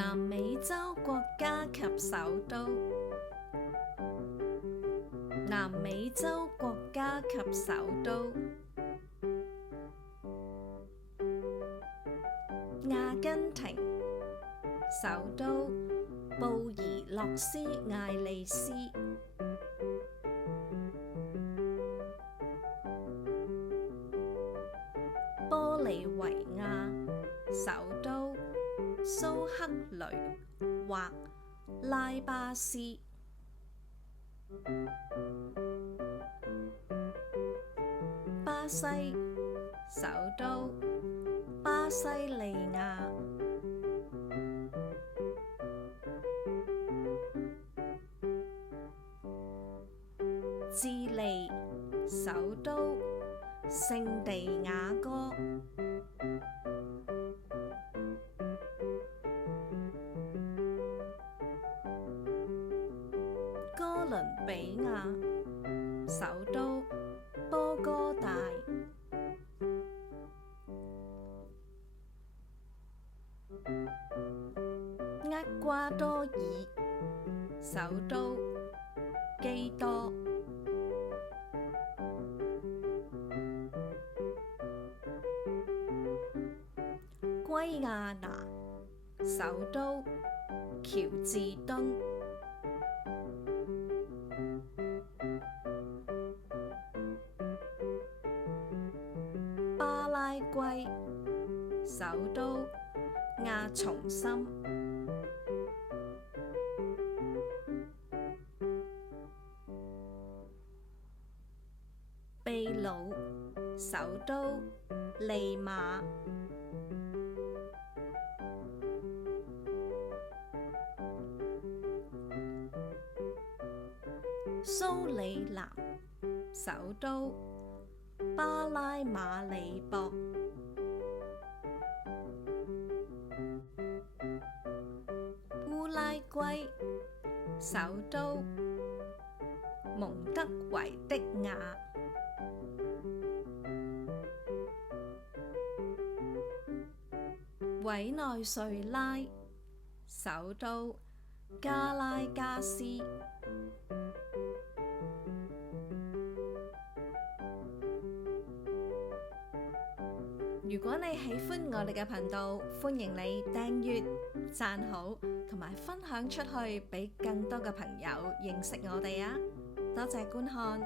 南美洲國家及首都。南美洲國家及首都。阿根廷，首都布宜諾斯艾利斯。玻利維亞，首都蘇克雷或拉巴斯。巴西，首都巴西利亞。智利，首都聖地亞哥。哥倫比亞，首都波哥大。厄瓜多爾，首都基多。圭亞那，首都喬治敦。巴拉圭，首都亞松森。秘魯，首都利馬。蘇里南，首都巴拉馬里博。烏拉圭，首都蒙德維的亞。委內瑞拉，首都加拉加斯。如果你喜歡我哋嘅頻道，歡迎你訂閱、讚好同埋分享出去，俾更多嘅朋友認識我哋啊！多謝觀看。